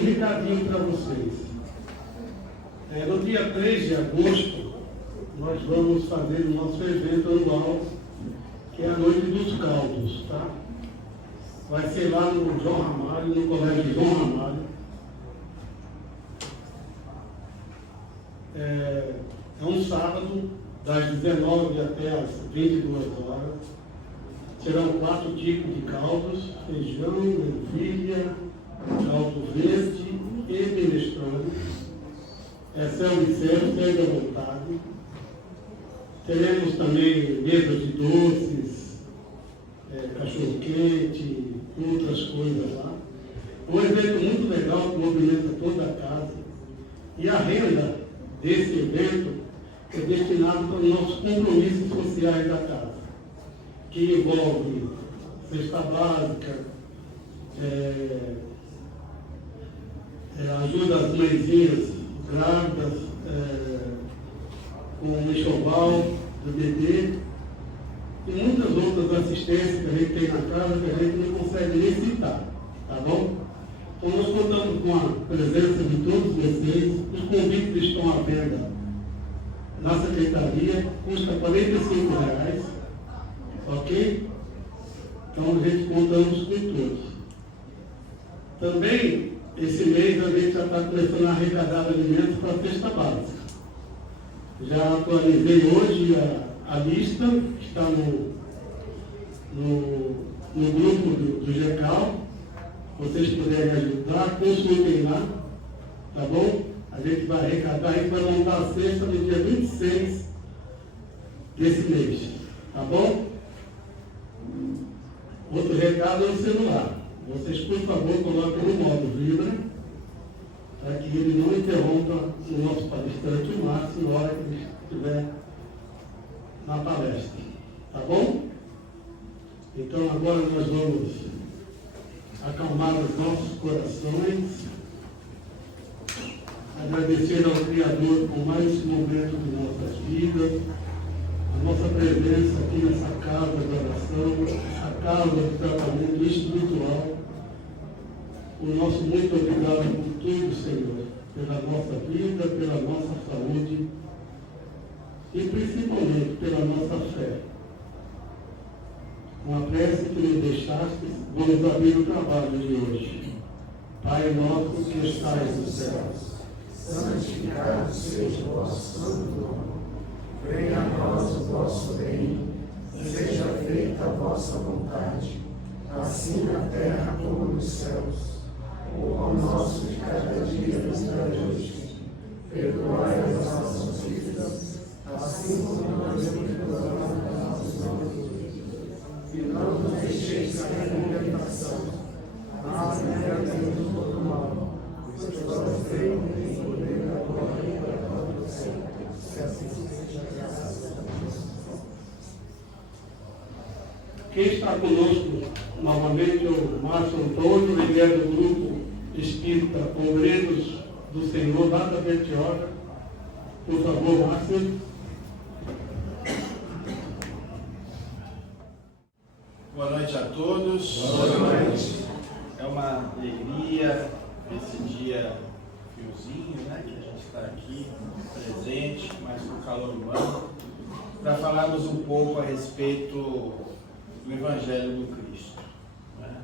um recadinho para vocês. No dia 3 de agosto, nós vamos fazer o nosso evento anual, que é a Noite dos Caldos, tá? Vai ser lá no João Ramalho, no Colégio João Ramalho. É um sábado, das 19 até as 22 horas. Serão 4 tipos de caldos: feijão, ervilha, caldo verde e minestrone. Céu e céu, seja à vontade. Teremos também mesa de doces, cachorro-quente, outras coisas lá. Um evento muito legal que movimenta toda a casa. E a renda desse evento é destinada para os nossos compromissos sociais da casa, que envolve cesta básica, ajuda às mãezinhas grávidas, com o enxoval do bebê, e muitas outras assistências que a gente tem na casa que a gente não consegue nem citar, tá bom? Então nós contamos com a presença de todos vocês. Os convites estão à venda na secretaria, custa R$45, ok? Então a gente contamos com todos. Também, esse mês a gente já está começando a arrecadar alimentos para a cesta básica. Já atualizei hoje a lista, que está no grupo do GECAL. Se vocês puderem ajudar, consultem lá, tá bom? A gente vai arrecadar, a gente vai montar a cesta no dia 26 desse mês, tá bom? Outro recado é o celular. Vocês, por favor, coloquem no modo vibra, para que ele não interrompa o nosso palestrante, o Márcio, na hora que ele estiver na palestra. Tá bom? Então, agora nós vamos acalmar os nossos corações, agradecer ao Criador por mais esse momento de nossas vidas, a nossa presença aqui nessa casa de oração, essa casa de tratamento espiritual. O nosso muito obrigado por tudo, Senhor, pela nossa vida, pela nossa saúde e principalmente pela nossa fé. Com a prece que nos deixaste, vamos abrir o trabalho de hoje. Pai nosso que estais nos céus, santificado seja o vosso santo nome. Venha a nós o vosso reino, seja feita a vossa vontade, assim na terra como nos céus. O pão nosso de cada dia nos dai hoje. Perdoai as nossas dívidas, assim como nós perdoamos aos nossos dívidas. E não nos deixeis cair em tentação, mas livrai-nos de todo mal, pois vós reino e o poder da glória e da glória sempre. Que assim seja, graças a Deus. Quem está conosco novamente é o Márcio Antônio, ele é do grupo Espírita Obreiros do Senhor, lá da Bertioga. Por favor, Márcio. Boa noite a todos. Boa noite. É uma alegria esse dia friozinho, né, que a gente está aqui presente, mas com calor humano, para falarmos um pouco a respeito do Evangelho do Cristo. Né?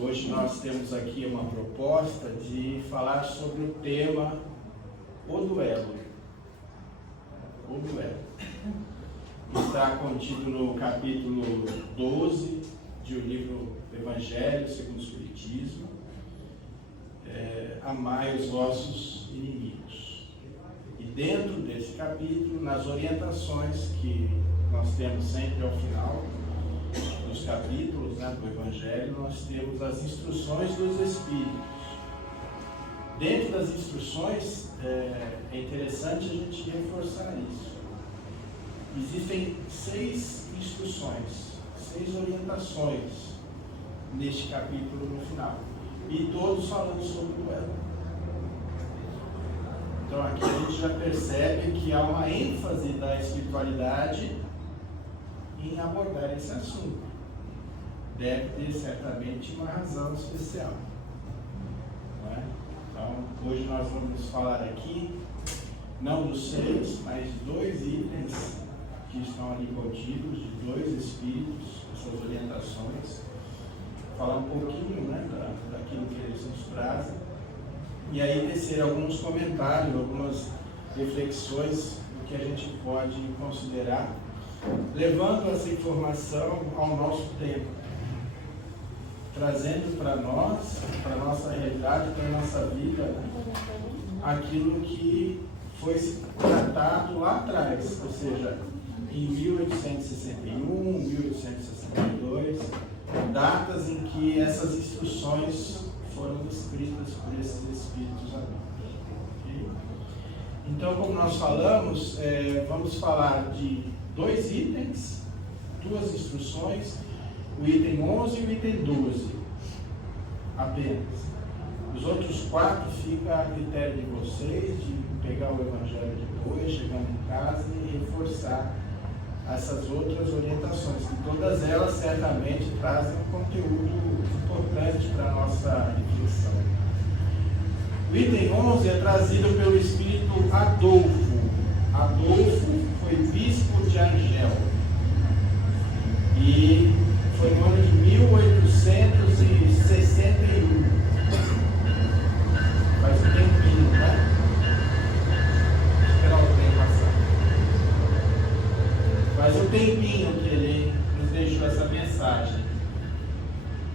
Hoje nós temos aqui uma proposta de falar sobre o tema O Duelo. O Duelo. Está contido no capítulo 12 do livro Evangelho segundo o Espiritismo. Amai os vossos inimigos. E dentro desse capítulo, nas orientações que nós temos sempre ao final dos capítulos, né, do Evangelho, nós temos as instruções dos Espíritos. Dentro das instruções, é interessante a gente reforçar isso. Existem 6 instruções, 6 orientações neste capítulo no final. E todos falando sobre o duelo. Então aqui a gente já percebe que há uma ênfase da espiritualidade em abordar esse assunto. Deve ter certamente uma razão especial. Não é? hoje nós vamos falar aqui, não dos 6, mas de 2 itens que estão ali contidos, de 2 espíritos, suas orientações, falar um pouquinho, né, daquilo que eles nos trazem, e aí tecer alguns comentários, algumas reflexões do que a gente pode considerar, levando essa informação ao nosso tempo, trazendo para nós, para a nossa realidade, para a nossa vida, aquilo que foi tratado lá atrás, ou seja, em 1861, 1862, datas em que essas instruções foram escritas por esses espíritos amigos. Okay? Então, como nós falamos, vamos falar de 2 itens, 2 instruções, o item 11 e o item 12, apenas. Os outros 4 fica a critério de vocês, de pegar o Evangelho depois, chegando em casa e reforçar essas outras orientações, que todas elas certamente trazem um conteúdo importante para a nossa reflexão. O item 11 é trazido pelo espírito Adolfo. Adolfo foi bispo de Argel e foi no ano de 1861. Faz um tempinho, né? Esperar o tempo passar. Faz um tempinho que ele nos deixou essa mensagem.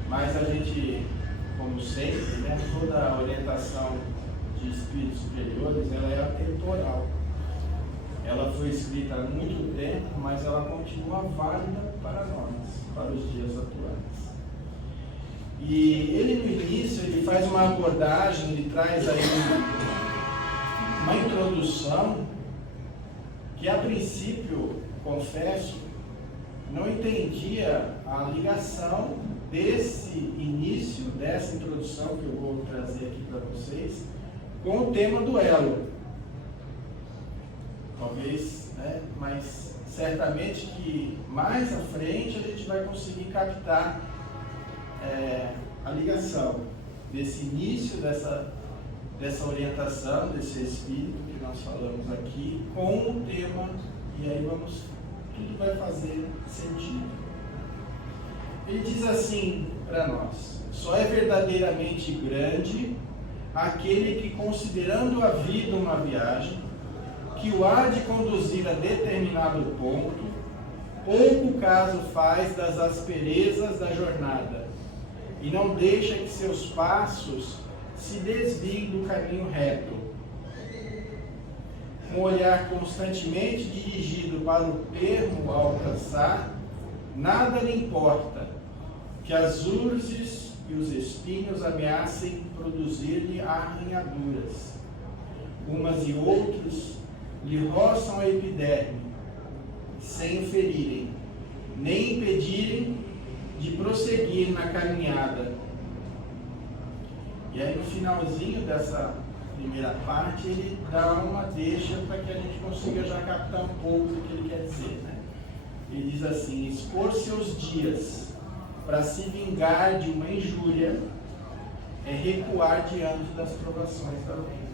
Mas a gente, como sempre, né, toda a orientação de espíritos superiores, ela é atemporal. Ela foi escrita há muito tempo, mas ela continua válida para nós, para os dias atuais. E ele, no início, ele faz uma abordagem, ele traz aí uma introdução que, a princípio, confesso, não entendia a ligação desse início, dessa introdução que eu vou trazer aqui para vocês, com o tema duelo. Talvez, né, mas certamente que mais à frente a gente vai conseguir captar a ligação desse início, dessa orientação, desse espírito que nós falamos aqui, com o tema, e aí tudo vai fazer sentido. Ele diz assim para nós: só é verdadeiramente grande aquele que, considerando a vida uma viagem, que o há de conduzir a determinado ponto, pouco caso faz das asperezas da jornada, e não deixa que seus passos se desviem do caminho reto. Um olhar constantemente dirigido para o termo a alcançar, nada lhe importa que as urzes e os espinhos ameacem produzir-lhe arranhaduras. Umas e outros lhe roçam a epiderme, sem o ferirem, nem impedirem de prosseguir na caminhada. E aí, no finalzinho dessa primeira parte, ele dá uma deixa para que a gente consiga já captar um pouco do que ele quer dizer, né? Ele diz assim: expor seus dias para se vingar de uma injúria é recuar diante das provações da vida.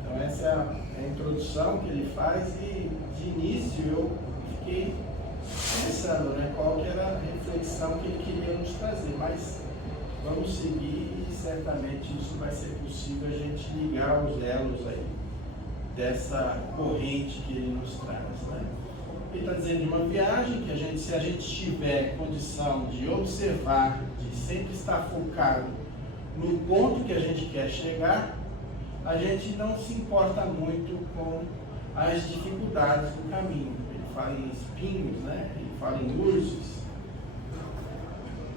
Então essa é a introdução que ele faz, e de início eu fiquei pensando, né, qual que era a reflexão que ele queria nos trazer, mas vamos seguir e certamente isso vai ser possível, a gente ligar os elos aí dessa corrente que ele nos traz, né? Ele está dizendo de uma viagem que se a gente tiver condição de observar, de sempre estar focado no ponto que a gente quer chegar, a gente não se importa muito com as dificuldades do caminho. Ele fala em espinhos, né? Ele fala em ursos.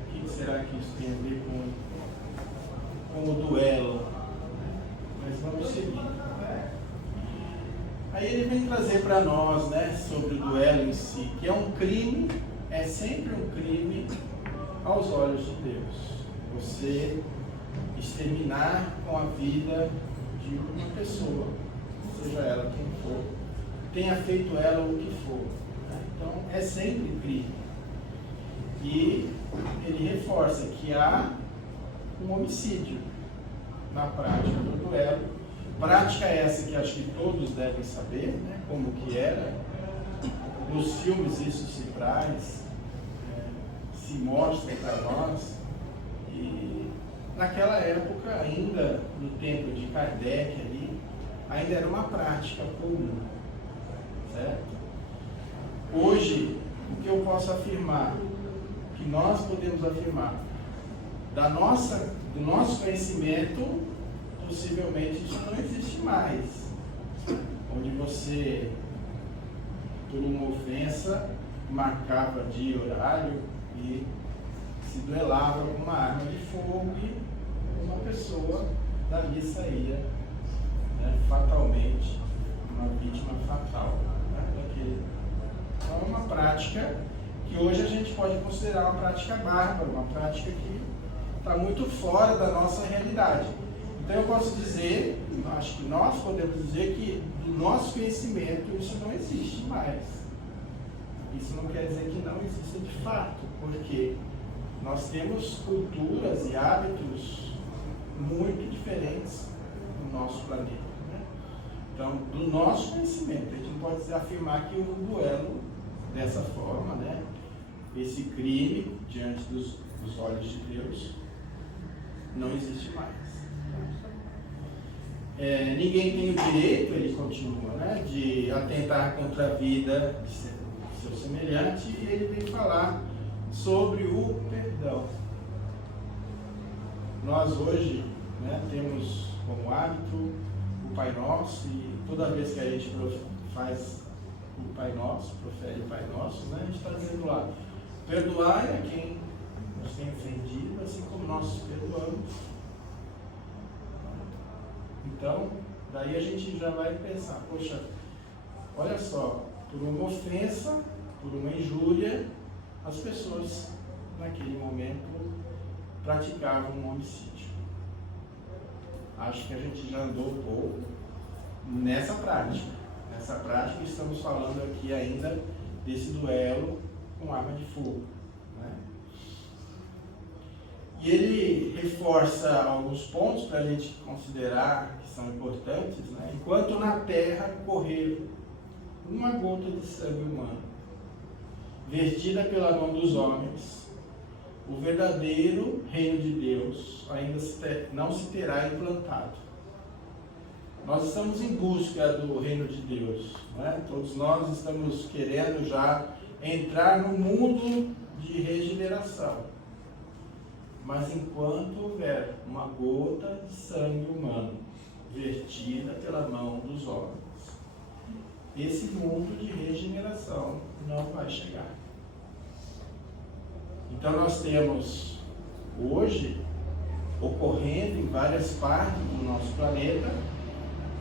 O que será que isso tem a ver com o duelo? Mas vamos seguir. Aí ele vem trazer para nós, né, sobre o duelo em si, que é um crime, é sempre um crime aos olhos de Deus. Você exterminar com a vida de uma pessoa, seja ela quem for, tenha feito ela o que for. Né? Então é sempre crime. E ele reforça que há um homicídio. na prática do duelo. Prática essa que acho que todos devem saber, né, como que era. Nos filmes isso se traz, se mostra para nós. E naquela época, ainda no tempo de Kardec ali, ainda era uma prática comum, certo? Hoje, o que eu posso afirmar, que nós podemos afirmar, do nosso conhecimento, possivelmente isso não existe mais. Onde você, por uma ofensa, marcava dia e horário e se duelava com uma arma de fogo e uma pessoa dali saía, né, fatalmente, uma vítima fatal, né, Então é uma prática que hoje a gente pode considerar uma prática bárbara, uma prática que está muito fora da nossa realidade. Então eu posso dizer, acho que nós podemos dizer que do nosso conhecimento isso não existe mais. Isso não quer dizer que não exista de fato, porque nós temos culturas e hábitos muito diferentes no nosso planeta, né? Então, do nosso conhecimento, a gente não pode afirmar que o duelo dessa forma, né? Esse crime diante dos olhos de Deus não existe mais. Ninguém tem o direito, ele continua, né, de atentar contra a vida de seu semelhante, e ele vem falar sobre o perdão. Nós hoje, né, temos como hábito o Pai Nosso, e toda vez que a gente faz o Pai Nosso, profere o Pai Nosso, né, a gente está dizendo lá, perdoai a quem nos tem ofendido, assim como nós perdoamos. Então, daí a gente já vai pensar, poxa, olha só, por uma ofensa, por uma injúria, as pessoas naquele momento praticavam um homicídio. Acho que a gente já andou um pouco nessa prática. Nessa prática estamos falando aqui ainda desse duelo com arma de fogo, né? E ele reforça alguns pontos para a gente considerar que são importantes, né? Enquanto na terra correr uma gota de sangue humano, vertida pela mão dos homens, o verdadeiro reino de Deus ainda não se terá implantado. Nós estamos em busca do reino de Deus, né? Todos nós estamos querendo já entrar no mundo de regeneração. Mas enquanto houver uma gota de sangue humano vertida pela mão dos homens, esse mundo de regeneração não vai chegar. Então nós temos hoje, ocorrendo em várias partes do nosso planeta,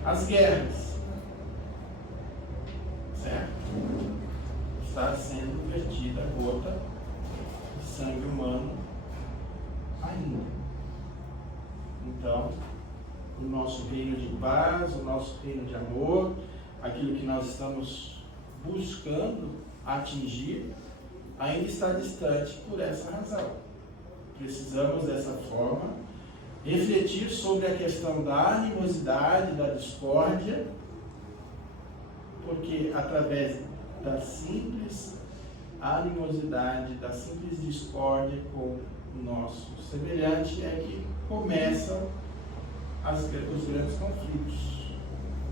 as guerras, certo? Está sendo vertida a gota de sangue humano ainda. Então, o nosso reino de paz, o nosso reino de amor, aquilo que nós estamos buscando atingir, ainda está distante por essa razão. Precisamos, dessa forma, refletir sobre a questão da animosidade, da discórdia, porque através da simples animosidade, da simples discórdia com o nosso semelhante é que começam os grandes conflitos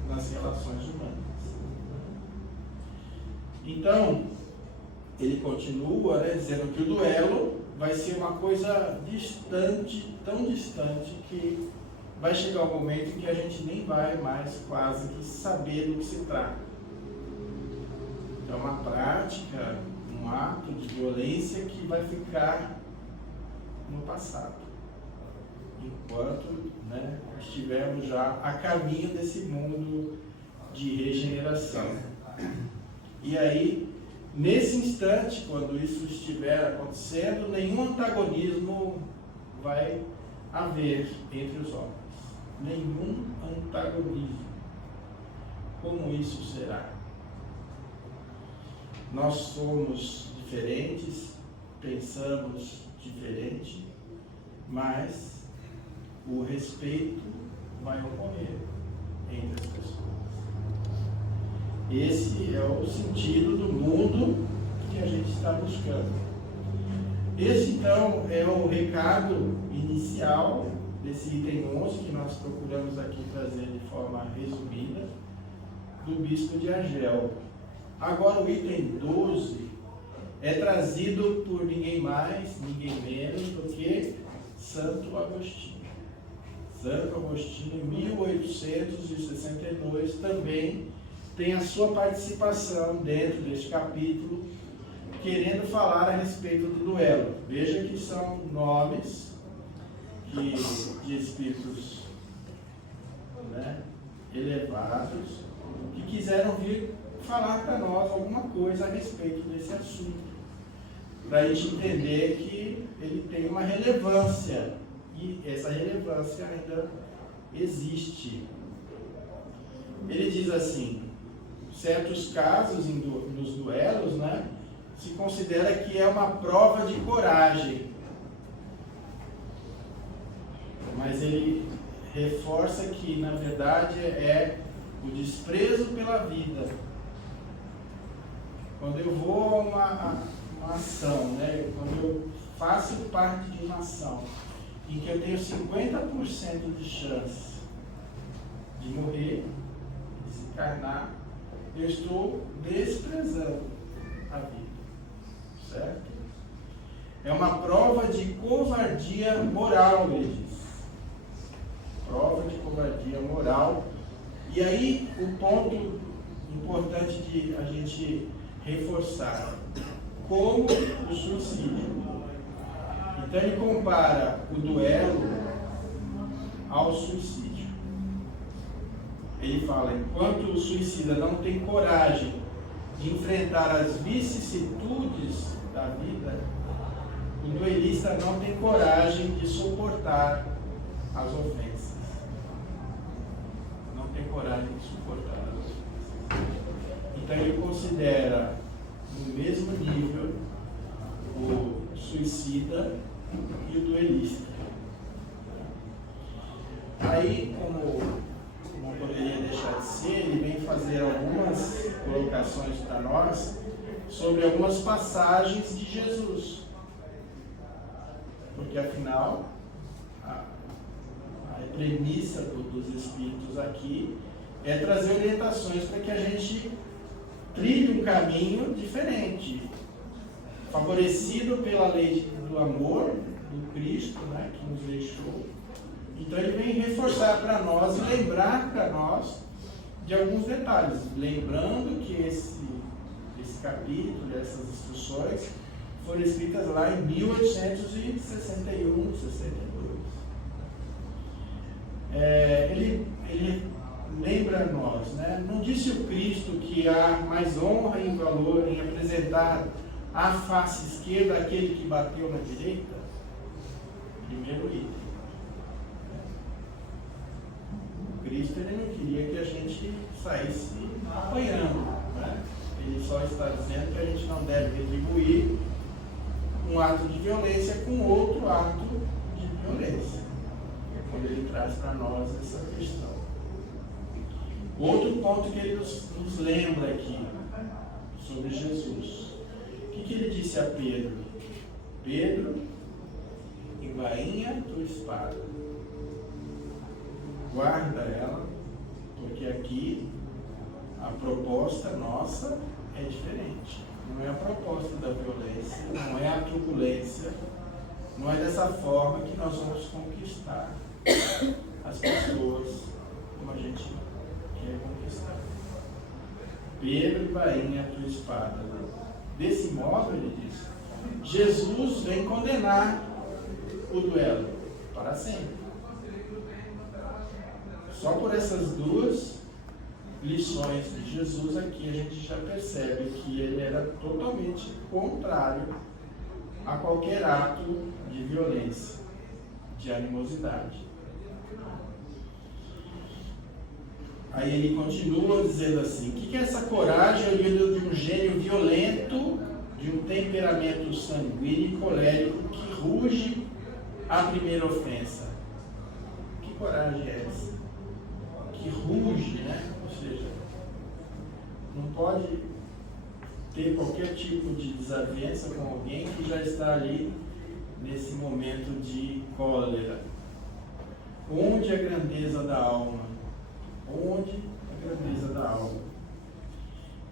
nas relações humanas. Então, ele continua, né, dizendo que o duelo vai ser uma coisa distante, tão distante, que vai chegar um momento em que a gente nem vai mais quase que saber do que se trata. É uma prática, um ato de violência que vai ficar no passado, enquanto, né, estivermos já a caminho desse mundo de regeneração. E aí, nesse instante, quando isso estiver acontecendo, nenhum antagonismo vai haver entre os homens. Nenhum antagonismo. Como isso será? Nós somos diferentes, pensamos diferente, mas o respeito vai ocorrer entre as pessoas. Esse é o sentido do mundo que a gente está buscando. Esse, então, é o recado inicial desse item 11, que nós procuramos aqui trazer de forma resumida, do Bispo de Argel. Agora, o item 12 é trazido por ninguém mais, ninguém menos do que Santo Agostinho. Santo Agostinho, em 1862, também tem a sua participação dentro deste capítulo, querendo falar a respeito do duelo. Veja que são nomes de espíritos, né, elevados, que quiseram vir falar para nós alguma coisa a respeito desse assunto, para a gente entender que ele tem uma relevância, e essa relevância ainda existe. Ele diz assim: certos casos nos duelos, né, se considera que é uma prova de coragem, mas ele reforça que, na verdade, é o desprezo pela vida. Quando eu vou a uma ação, né, quando eu faço parte de uma ação em que eu tenho 50% de chance de morrer, de se encarnar, eu estou desprezando a vida, certo? É uma prova de covardia moral, ele diz. Prova de covardia moral. E aí, o ponto importante de a gente reforçar, como o suicídio. Então, ele compara o duelo ao suicídio. Ele fala: enquanto o suicida não tem coragem de enfrentar as vicissitudes da vida, o duelista não tem coragem de suportar as ofensas. Não tem coragem de suportar as ofensas. Então ele considera no mesmo nível o suicida e o duelista. Aí, como não poderia deixar de ser, ele vem fazer algumas colocações para nós sobre algumas passagens de Jesus. Porque, afinal, a premissa dos Espíritos aqui é trazer orientações para que a gente trilhe um caminho diferente, favorecido pela lei do amor do Cristo, né, que nos deixou. Então ele vem reforçar para nós e lembrar para nós de alguns detalhes, lembrando que esse capítulo, essas instruções, foram escritas lá em 1861, 62. Ele lembra a nós, né? Não disse o Cristo que há mais honra e valor em apresentar à face esquerda aquele que bateu na direita? Primeiro item. O Cristo, ele não queria que a gente saísse apanhando, né? Ele só está dizendo que a gente não deve retribuir um ato de violência com outro ato de violência. Quando ele traz para nós essa questão. Outro ponto que ele nos lembra aqui sobre Jesus. O que ele disse a Pedro? Pedro, embainha tua espada. Guarda ela, porque aqui a proposta nossa é diferente. Não é a proposta da violência, não é a truculência, não é dessa forma que nós vamos conquistar as pessoas como a gente quer conquistar. Pedro, embainha a tua espada. Desse modo, ele diz, Jesus vem condenar o duelo para sempre. Só por essas duas lições de Jesus aqui a gente já percebe que ele era totalmente contrário a qualquer ato de violência, de animosidade. Aí ele continua dizendo assim: o que é essa coragem oriunda de um gênio violento, de um temperamento sanguíneo e colérico que ruge à primeira ofensa? coragem é essa? Que ruge, né? Ou seja, não pode ter qualquer tipo de desavença com alguém que já está ali nesse momento de cólera. Onde a grandeza da alma? Onde a grandeza da alma?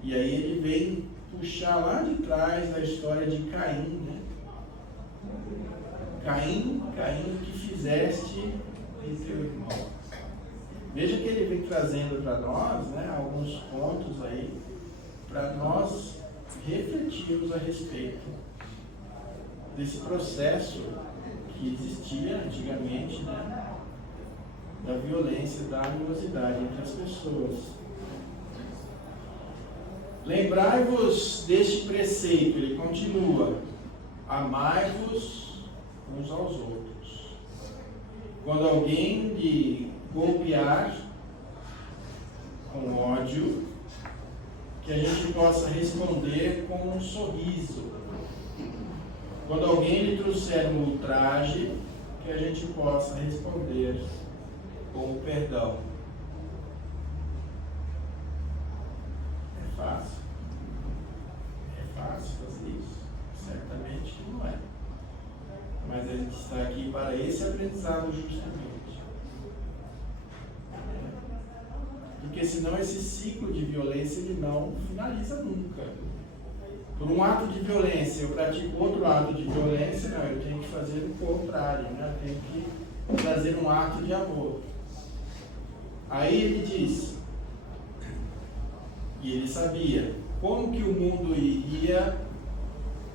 E aí ele vem puxar lá de trás a história de Caim, né? Caim, o que fizeste em teu irmão? Veja que ele vem trazendo para nós, né, alguns pontos aí, para nós refletirmos a respeito desse processo que existia antigamente, né, da violência, da animosidade entre as pessoas. Lembrai-vos deste preceito, ele continua: amai-vos uns aos outros. Quando alguém lhe golpear com ódio, que a gente possa responder com um sorriso. Quando alguém lhe trouxer um ultraje, que a gente possa responder com o perdão. É fácil? É fácil fazer isso? Certamente que não é. Mas a gente está aqui para esse aprendizado justamente. Porque senão esse ciclo de violência ele não finaliza nunca. Por um ato de violência eu pratico outro ato de violência, não, eu tenho que fazer o contrário, né? Eu tenho que fazer um ato de amor. Aí ele diz, e ele sabia, como que o mundo iria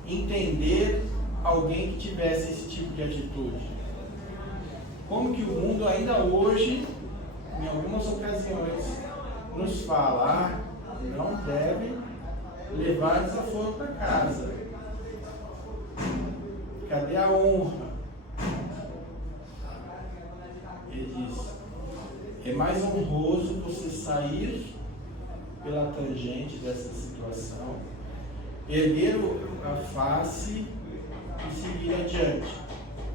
entender alguém que tivesse esse tipo de atitude? Como que o mundo ainda hoje, em algumas ocasiões, nos fala, não deve levar desaforo para casa. Cadê a honra? Ele diz, é mais honroso você sair pela tangente dessa situação, erguer a face e seguir adiante,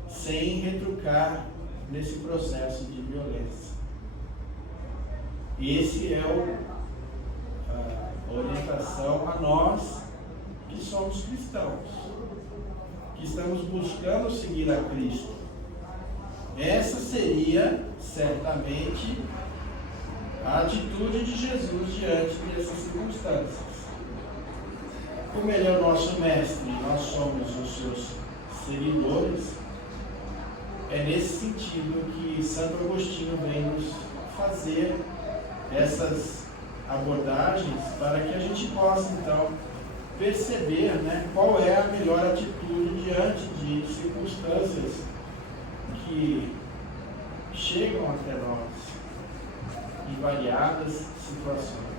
sem retrucar nesse processo de violência. Esse é a orientação a nós que somos cristãos, que estamos buscando seguir a Cristo. Essa seria, certamente, a atitude de Jesus diante dessas circunstâncias. Como Ele é o nosso mestre e nós somos os seus seguidores, é nesse sentido que Santo Agostinho vem nos fazer essas abordagens para que a gente possa, então, perceber, né, qual é a melhor atitude diante de circunstâncias que chegam até nós em variadas situações.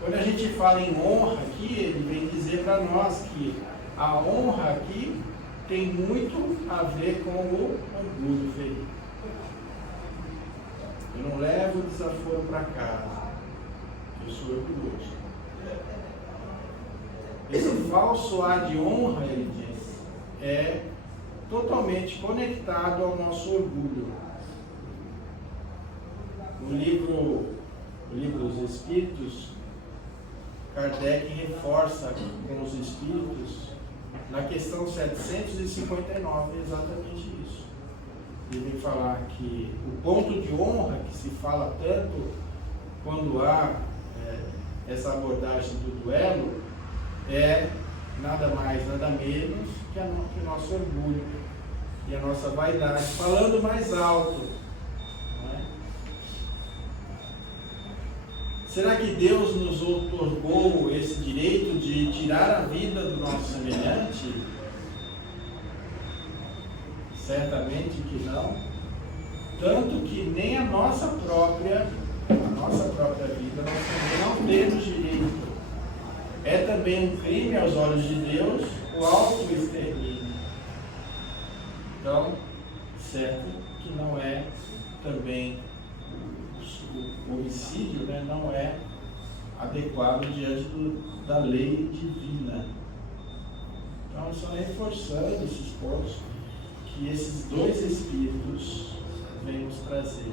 Quando a gente fala em honra aqui, ele vem dizer para nós que a honra aqui tem muito a ver com o orgulho ferido. Eu não levo o desaforo para casa, eu sou orgulhoso. Esse falso ar de honra, ele diz, é totalmente conectado ao nosso orgulho. No livro dos Espíritos, Kardec reforça com os Espíritos, na questão 759, exatamente isso. Ele vem falar que o ponto de honra que se fala tanto quando há essa abordagem do duelo é nada mais, nada menos que o nosso orgulho e a nossa vaidade, falando mais alto. Não é? Será que Deus nos outorgou esse direito de tirar a vida do nosso semelhante? Certamente que não. Tanto que nem a nossa própria vida nós também não temos direito. É também um crime aos olhos de Deus o auto-extermínio. Então, certo que não é também o homicídio, né, não é adequado diante da lei divina. Então, só reforçando esses pontos que esses dois espíritos vêm trazer.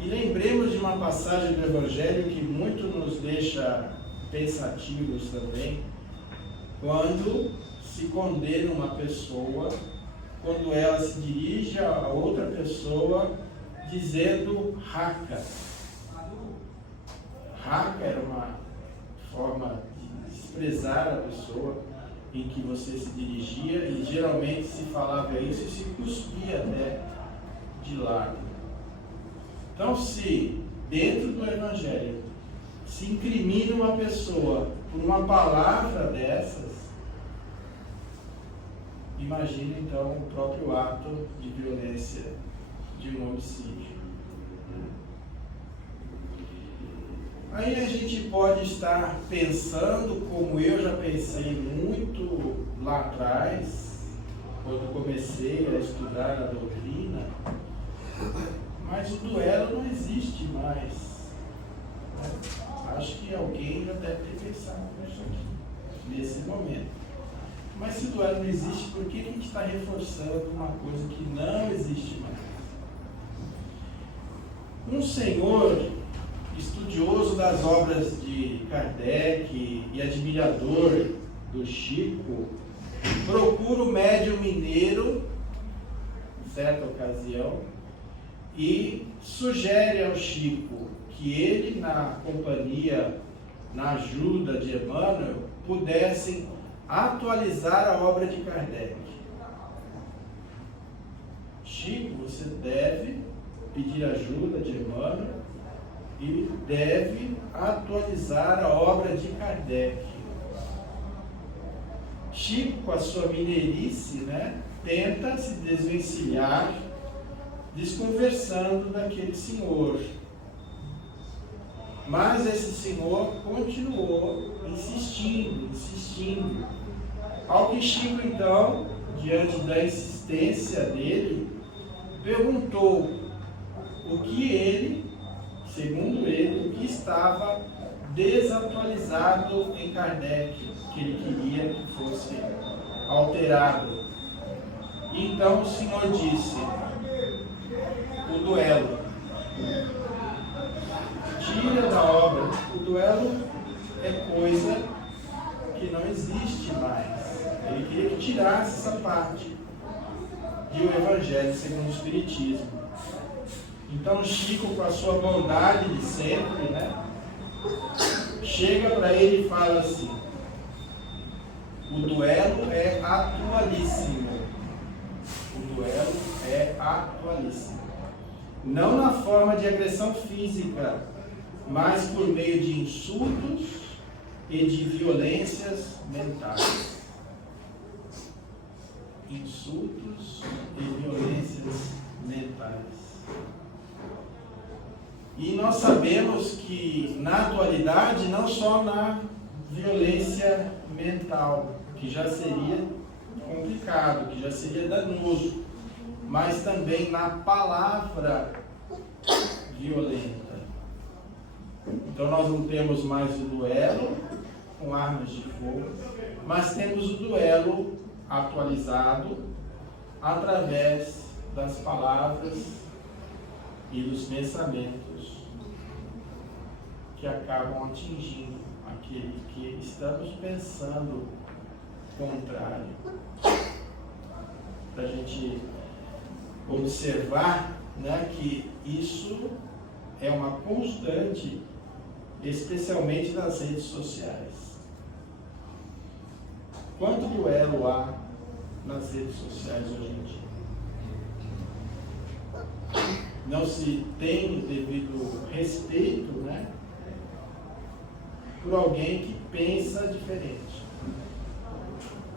E lembremos de uma passagem do Evangelho que muito nos deixa pensativos também, quando se condena uma pessoa, quando ela se dirige a outra pessoa dizendo raca. Raca era uma forma de desprezar a pessoa em que você se dirigia, e geralmente se falava isso e se cuspia até de lado. Então, se dentro do Evangelho se incrimina uma pessoa por uma palavra dessas, imagina então o próprio ato de violência de um homicídio. Aí a gente pode estar pensando, como eu já pensei muito lá atrás, quando comecei a estudar a doutrina, mas o duelo não existe mais. Acho que alguém já deve ter pensado nisso aqui, nesse momento. Mas se o duelo não existe, por que a gente está reforçando uma coisa que não existe mais? Um senhor estudioso das obras de Kardec e admirador do Chico, procura o médium mineiro, em certa ocasião, e sugere ao Chico que ele, na companhia, na ajuda de Emmanuel, pudessem atualizar a obra de Kardec. Chico, você deve pedir ajuda de Emmanuel e deve atualizar a obra de Kardec. Chico, com a sua mineirice, tenta se desvencilhar, desconversando daquele senhor. Mas esse senhor continuou insistindo. Ao que Chico, então, diante da insistência dele, perguntou o que ele, segundo ele, o que estava desatualizado em Kardec, que ele queria que fosse alterado. E então o Senhor disse: o duelo. Tira da obra. O duelo é coisa que não existe mais. Ele queria que tirasse essa parte de o Evangelho segundo o Espiritismo. Então Chico, com a sua bondade de sempre, chega para ele e fala assim: o duelo é atualíssimo. O duelo é atualíssimo. Não na forma de agressão física, mas por meio de insultos e de violências mentais. Insultos e violências mentais. E nós sabemos que na atualidade, não só na violência mental, que já seria complicado, que já seria danoso, mas também na palavra violenta. Então nós não temos mais o duelo com armas de fogo, mas temos o duelo atualizado através das palavras e dos pensamentos que acabam atingindo aquele que estamos pensando contrário. Para a gente observar que isso é uma constante, especialmente nas redes sociais. Quanto duelo há nas redes sociais hoje em dia? Não se tem o devido respeito, por alguém que pensa diferente,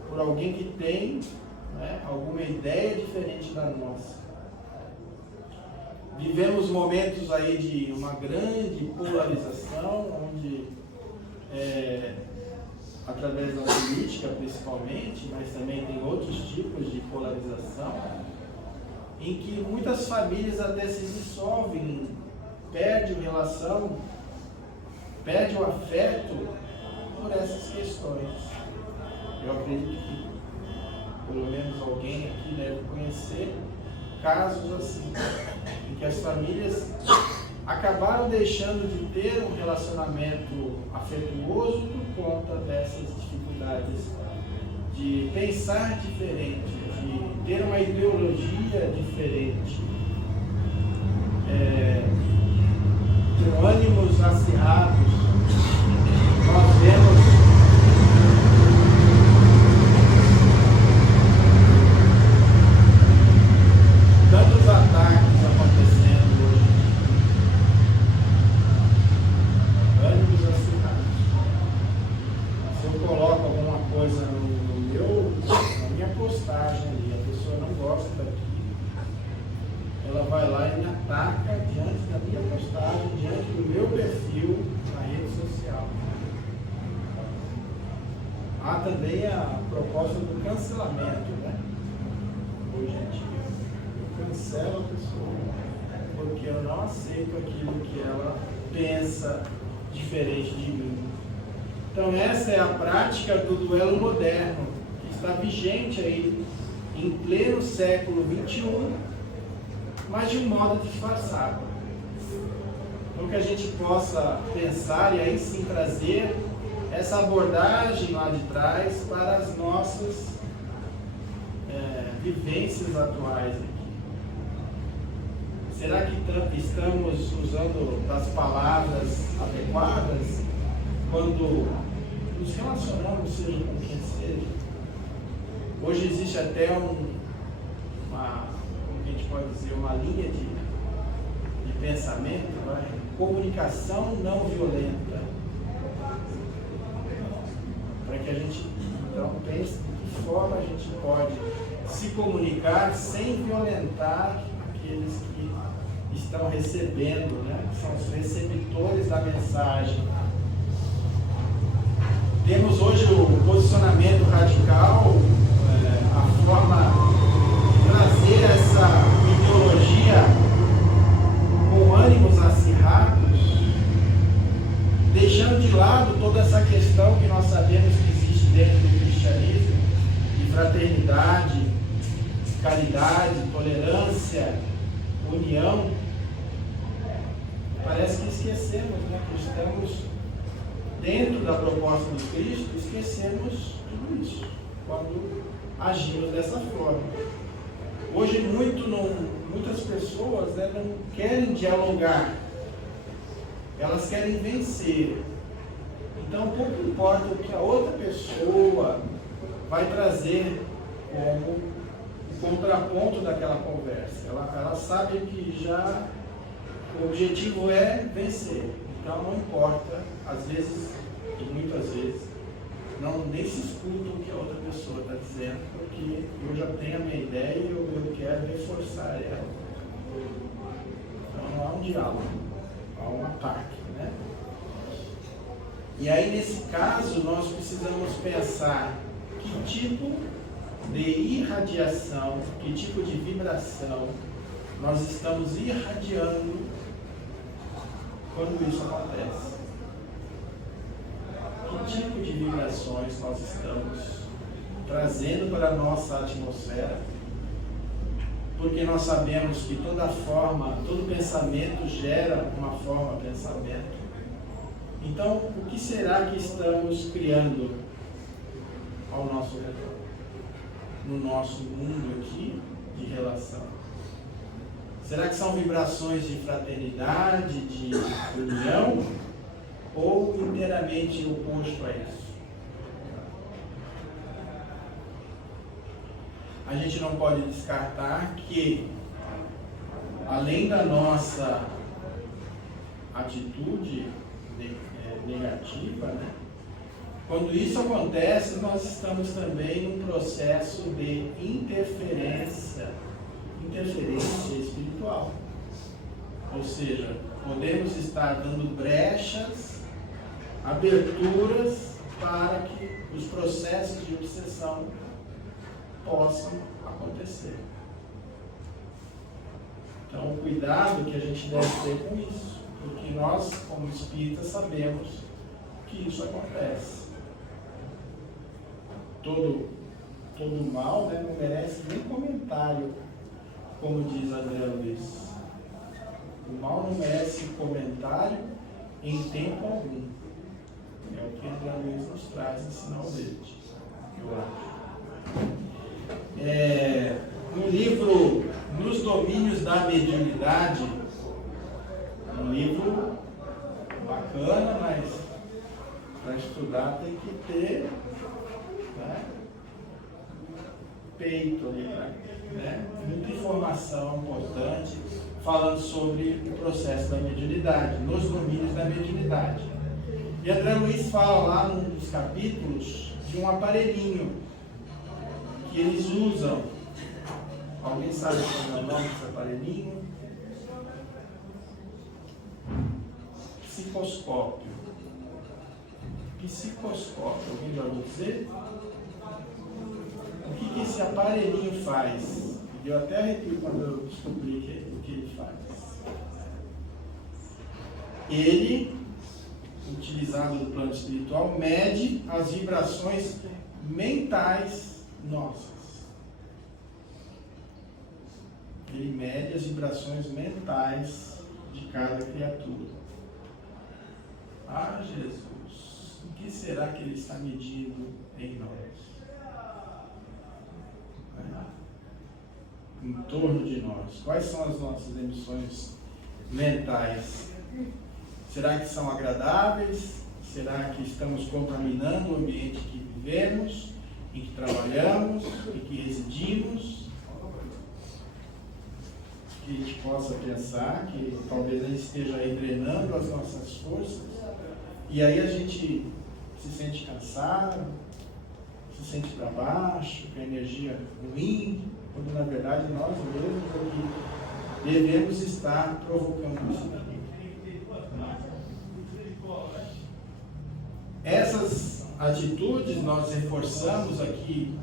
por alguém que tem alguma ideia diferente da nossa. Vivemos momentos aí de uma grande polarização, onde, através da política principalmente, mas também tem outros tipos de polarização, em que muitas famílias até se dissolvem, perde a relação, perde o afeto por essas questões. Eu acredito que pelo menos alguém aqui deve conhecer casos assim, em que as famílias acabaram deixando de ter um relacionamento afetuoso por conta dessas dificuldades de pensar diferente, de ter uma ideologia diferente, com ânimos acirrados. Nós vemos tantos ataques acontecendo hoje, ânimos acirrados. Se eu coloco alguma coisa na minha postagem ali, a pessoa não gosta daquilo, ela vai lá e me ataca diante da minha postagem, diante do meu perfil na rede social. Há também a proposta do cancelamento, né? Hoje em dia, eu cancelo a pessoa, porque eu não aceito aquilo que ela pensa diferente de mim. Então essa é a prática do duelo moderno, que está vigente aí em pleno século XXI, mas de um modo disfarçado. Então que a gente possa pensar e aí sim trazer essa abordagem lá de trás para as nossas vivências atuais aqui. Será que estamos usando as palavras adequadas quando nos relacionamos, seja com quem seja? Hoje existe até como a gente pode dizer, uma linha de pensamento, comunicação não violenta, para que a gente então pense de que forma a gente pode se comunicar sem violentar aqueles que estão recebendo, né? Que são os receptores da mensagem. Temos hoje o posicionamento radical, a forma de trazer essa ideologia com ânimos acirrados, deixando de lado toda essa questão que nós sabemos que existe dentro do cristianismo, de fraternidade, caridade, tolerância, união. Parece que esquecemos, né? Que estamos dentro da proposta de Cristo, esquecemos tudo isso quando agimos dessa forma. Hoje muitas pessoas, né, não querem dialogar, elas querem vencer. Então pouco importa o que a outra pessoa vai trazer como contraponto daquela conversa. Ela sabe que já o objetivo é vencer. Então não importa, às vezes, e muitas vezes, nem se escuta o que a outra pessoa está dizendo, porque eu já tenho a minha ideia e eu quero reforçar ela. Então não há um diálogo, há um ataque, né? E aí, nesse caso, nós precisamos pensar que tipo de irradiação, que tipo de vibração nós estamos irradiando quando isso acontece. Que tipo de vibrações nós estamos trazendo para a nossa atmosfera? Porque nós sabemos que toda forma, todo pensamento gera uma forma de pensamento. Então, o que será que estamos criando ao nosso redor? No nosso mundo aqui de relação? Será que são vibrações de fraternidade, de união, ou inteiramente oposto a isso? A gente não pode descartar que, além da nossa atitude negativa, né? Quando isso acontece, nós estamos também num processo de interferência espiritual. Ou seja, podemos estar dando brechas, aberturas para que os processos de obsessão possam acontecer. Então, cuidado que a gente deve ter com isso, porque nós, como espíritas, sabemos que isso acontece. Todo mal, né, não merece nem comentário, como diz André Luiz. O mal não merece comentário em tempo algum. É o que André Luiz nos traz em sinal verde, eu acho. No livro Nos Domínios da Mediunidade, um livro bacana, mas para estudar tem que ter, né, peito ali, né? Muita informação importante falando sobre o processo da mediunidade, nos domínios da mediunidade. E André Luiz fala lá num dos capítulos de um aparelhinho que eles usam. Alguém sabe qual é o nome desse aparelhinho? Psicoscópio. Psicoscópio, alguém já ouviu dizer? O que esse aparelhinho faz? Eu até arrepio quando eu descobri o que ele faz. Ele, utilizado no plano espiritual, mede as vibrações mentais nossas. Ele mede as vibrações mentais de cada criatura. Ah, Jesus, o que será que ele está medindo em nós? Em torno de nós. Quais são as nossas emissões mentais? Será que são agradáveis? Será que estamos contaminando o ambiente que vivemos, em que trabalhamos, em que residimos? Que a gente possa pensar que talvez a gente esteja aí drenando as nossas forças, e aí a gente se sente cansado, se sente para baixo, com a energia ruim, quando na verdade nós mesmos aqui devemos estar provocando isso. Essas atitudes nós reforçamos aqui,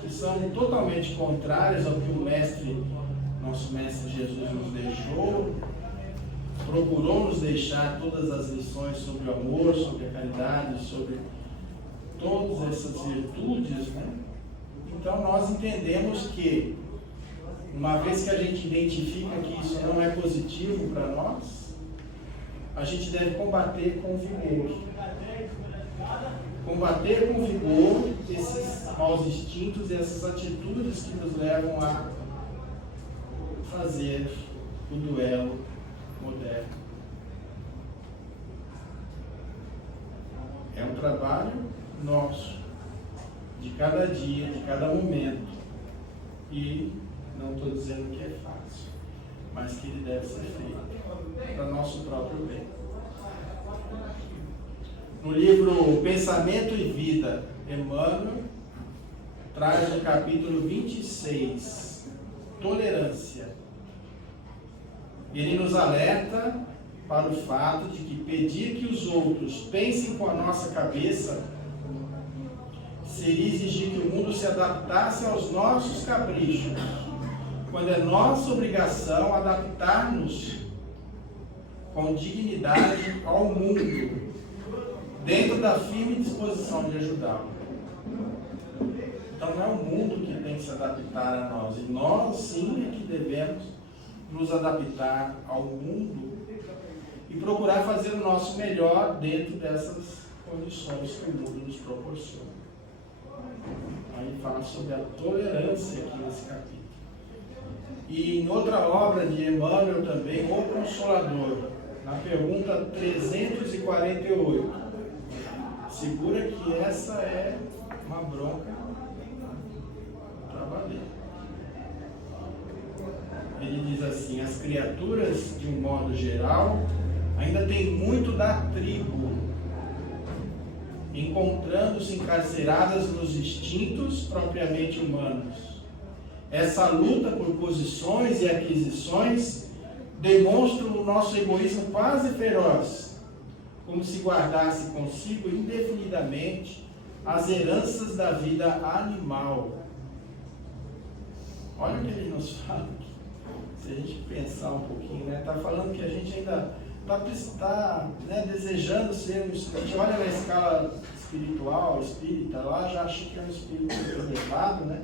que são totalmente contrárias ao que o nosso Mestre Jesus nos deixou, procurou nos deixar todas as lições sobre o amor, sobre a caridade, sobre todas essas virtudes, né? Então nós entendemos que, uma vez que a gente identifica que isso não é positivo para nós, a gente deve combater com vigor. Combater com vigor esses maus instintos e essas atitudes que nos levam a fazer o duelo moderno. É um trabalho nosso, de cada dia, de cada momento. E não estou dizendo que é fácil, mas que ele deve ser feito para nosso próprio bem. No livro Pensamento e Vida, Emmanuel traz no capítulo 26, tolerância. Ele nos alerta para o fato de que pedir que os outros pensem com a nossa cabeça seria exigir que o mundo se adaptasse aos nossos caprichos, quando é nossa obrigação adaptar-nos com dignidade ao mundo, dentro da firme disposição de ajudá-lo. Então não é o mundo que tem que se adaptar a nós, e nós sim é que devemos nos adaptar ao mundo e procurar fazer o nosso melhor dentro dessas condições que o mundo nos proporciona. Aí fala sobre a tolerância aqui nesse capítulo. E em outra obra de Emmanuel também, O Consolador, na pergunta 348, segura que essa é uma bronca para valer. Ele diz assim: as criaturas, de um modo geral, ainda têm muito da tribo, encontrando-se encarceradas nos instintos propriamente humanos. Essa luta por posições e aquisições demonstra o nosso egoísmo quase feroz, como se guardasse consigo indefinidamente as heranças da vida animal. Olha o que ele nos fala aqui. Se a gente pensar um pouquinho, né? Está falando que a gente ainda está desejando ser um espírito. Olha na escala espiritual, espírita, lá já acha que é um espírito elevado, né?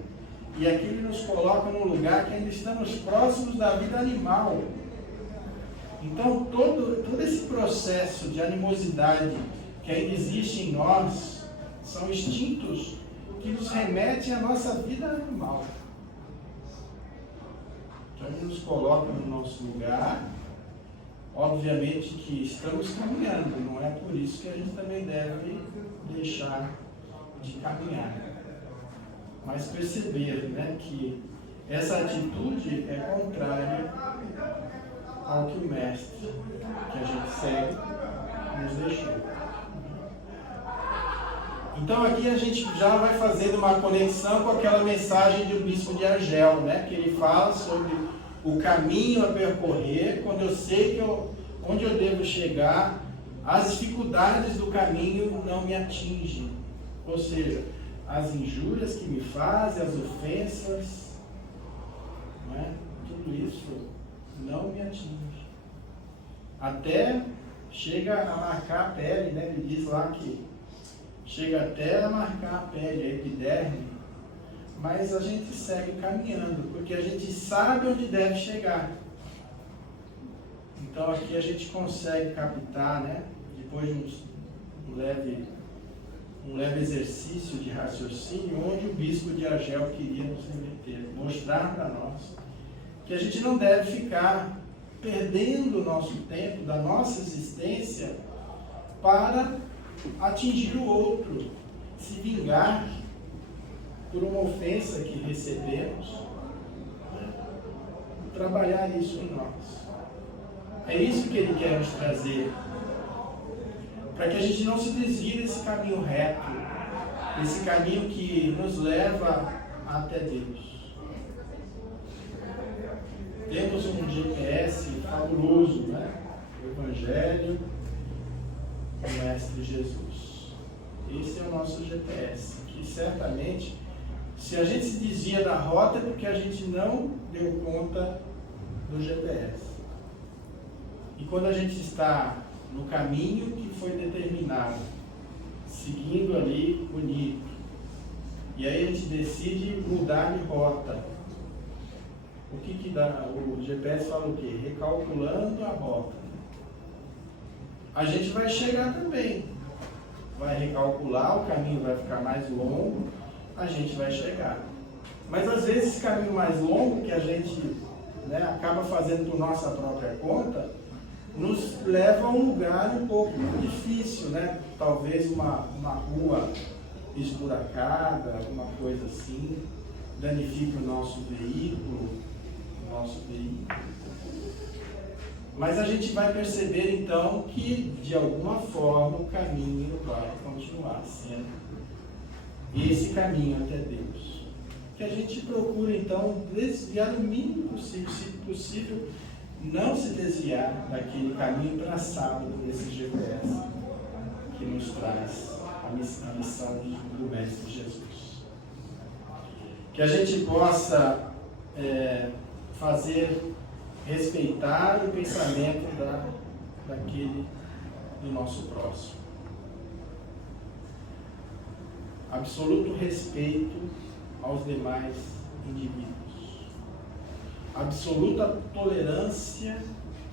E aqui ele nos coloca num lugar que ainda estamos próximos da vida animal. Então, todo esse processo de animosidade que ainda existe em nós são instintos que nos remetem à nossa vida animal. Então, ele nos coloca no nosso lugar. Obviamente que estamos caminhando, não é por isso que a gente também deve deixar de caminhar. Mas perceber, né, que essa atitude é contrária ao que o Mestre, que a gente segue, nos deixou. Então aqui a gente já vai fazendo uma conexão com aquela mensagem do Bispo de Argel, né, que ele fala sobre o caminho a percorrer, quando eu sei onde eu devo chegar, as dificuldades do caminho não me atingem. Ou seja, as injúrias que me fazem, as ofensas, né, tudo isso não me atinge. Até chega a marcar a pele, né? Ele diz lá que chega até a marcar a pele, a epiderme, mas a gente segue caminhando, porque a gente sabe onde deve chegar. Então aqui a gente consegue captar, né? Depois de um leve exercício de raciocínio, onde o Bispo de Argel queria nos remeter, mostrar para nós que a gente não deve ficar perdendo o nosso tempo, da nossa existência, para atingir o outro, se vingar por uma ofensa que recebemos, né? Trabalhar isso em nós. É isso que ele quer nos trazer, para que a gente não se desvie desse caminho reto, esse caminho que nos leva até Deus. Temos um GPS fabuloso, né? O Evangelho do Mestre Jesus. Esse é o nosso GPS, que certamente, se a gente se desvia da rota, é porque a gente não deu conta do GPS. E quando a gente está no caminho que foi determinado, seguindo ali bonito, e aí a gente decide mudar de rota, o que dá? O GPS fala o quê? Recalculando a rota. A gente vai chegar também. Vai recalcular, o caminho vai ficar mais longo, a gente vai chegar. Mas às vezes esse caminho mais longo que a gente, né, acaba fazendo por nossa própria conta, nos leva a um lugar um pouco difícil, né? Talvez uma rua esburacada, alguma coisa assim, danifica o nosso veículo. Mas a gente vai perceber então que de alguma forma o caminho vai continuar sendo esse caminho até Deus. Que a gente procura então desviar o mínimo possível, se possível, não se desviar daquele caminho traçado por esse GPS que nos traz a missão do Mestre Jesus. Que a gente possa fazer respeitar o pensamento do nosso próximo. Absoluto respeito aos demais indivíduos. Absoluta tolerância,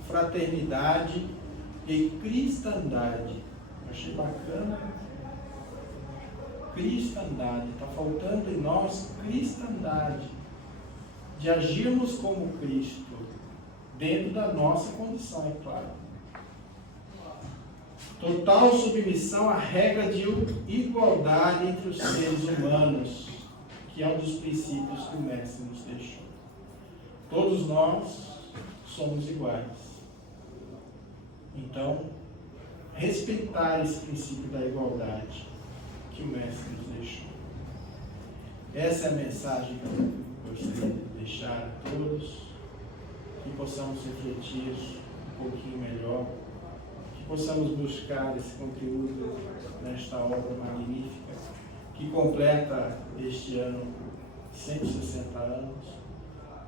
fraternidade e cristandade. Achei bacana. Cristandade. Está faltando em nós cristandade. De agirmos como Cristo, dentro da nossa condição, é claro. Total submissão à regra de igualdade entre os seres humanos, que é um dos princípios que o Mestre nos deixou. Todos nós somos iguais. Então, respeitar esse princípio da igualdade que o Mestre nos deixou. Essa é a mensagem que eu gostaria de deixar a todos, que possamos refletir um pouquinho melhor, que possamos buscar esse conteúdo nesta obra magnífica, que completa este ano 160 anos,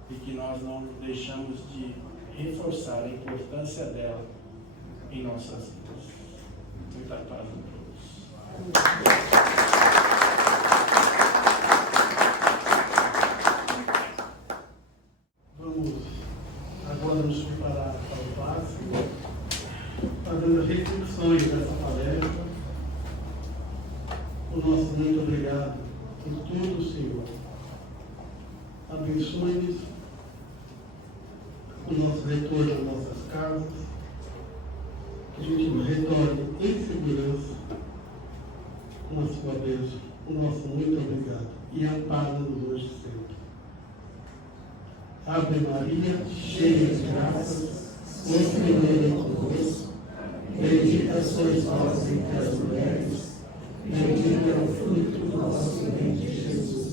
e que nós não deixamos de reforçar a importância dela em nossas vidas. Muita paz a todos. Vamos agora nos preparar para o clássico. fazendo as reflexões dessa palestra. O nosso muito obrigado por tudo, Senhor. Abençoe-nos o nosso retorno às nossas casas, que a gente retorne em segurança com a sua bênção. O nosso muito obrigado. E ampara-nos hoje sempre. Ave Maria, cheia de graças, o Senhor é convosco. Bendita sois vós entre as mulheres, bendito é o fruto do vosso ventre, Jesus.